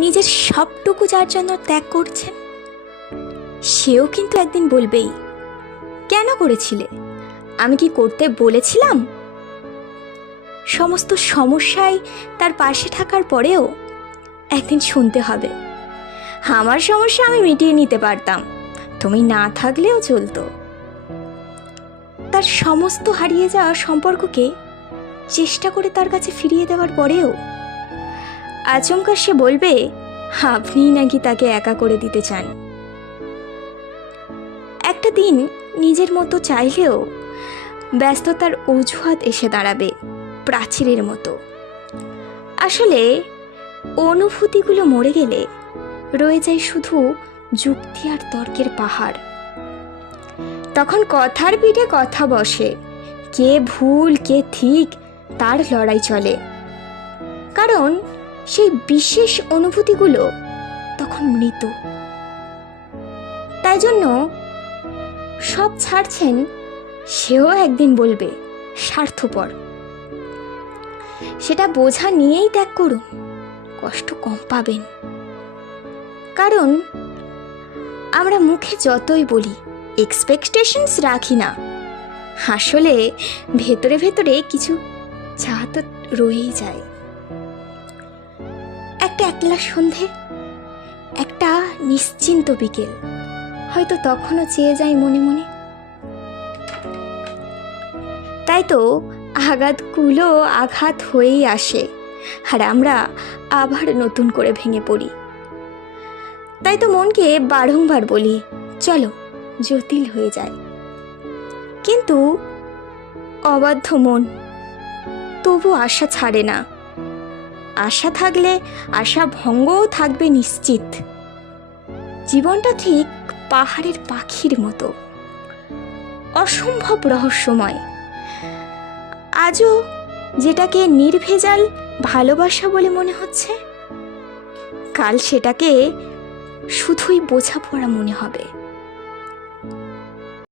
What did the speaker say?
নিজের সবটুকু যার জন্য ত্যাগ করছেন, সেও কিন্তু একদিন বলবেই, কেন করেছিলে? আমি কি করতে বলেছিলাম? সমস্ত সমস্যায় তার পাশে থাকার পরেও একদিন শুনতে হবে, আমার সমস্যা আমি মিটিয়ে নিতে পারতাম, তুমি না থাকলেও চলতো। তার সমস্ত হারিয়ে যাওয়া সম্পর্ককে চেষ্টা করে তার কাছে ফিরিয়ে দেওয়ার পরেও আচমকা সে বলবে আপনিই নাকি তাকে একা করে দিতে চান। একটা দিন নিজের মতো চাইলেও ব্যস্ততার অজুহাত এসে দাঁড়াবে প্রাচীরের মতো। আসলে অনুভূতিগুলো মরে গেলে রয়ে যায় শুধু যুক্তি আর তর্কের পাহাড়। তখন কথার পিঠে কথা বসে, কে ভুল কে ঠিক তার লড়াই চলে, কারণ সেই বিশেষ অনুভূতিগুলো তখন মৃত। তাই জন্য সব ছাড়ছেন, সেও একদিন বলবে স্বার্থপর। সেটা বোঝা নিয়েই ত্যাগ করুন, কষ্ট কম পাবেন। কারণ আমরা মুখে যতই বলি এক্সপেকটেশনস রাখি না, আসলে ভেতরে ভেতরে কিছু চাহা তো রয়েই যায়। একটা একলা সন্ধে, একটা নিশ্চিন্ত বিকেল, হয়তো তখনও চেয়ে যায় মনে মনে। তাই তো আঘাতগুলো আঘাত হয়েই আসে, আর আমরা আবার নতুন করে ভেঙে পড়ি। তাই তো মনকে বারংবার বলি, চলো জটিল হয়ে যায়। কিন্তু অবাধ্য মন তবু আশা ছাড়ে না। আশা থাকলে আশা ভঙ্গও থাকবে নিশ্চিত। জীবনটা ঠিক পাহাড়ের পাখির মতো, অসম্ভব রহস্যময়। আজও যেটাকে নির্ভেজাল ভালোবাসা বলে মনে হচ্ছে, কাল সেটাকে শুধুই বোঝাপড়া মনে হবে।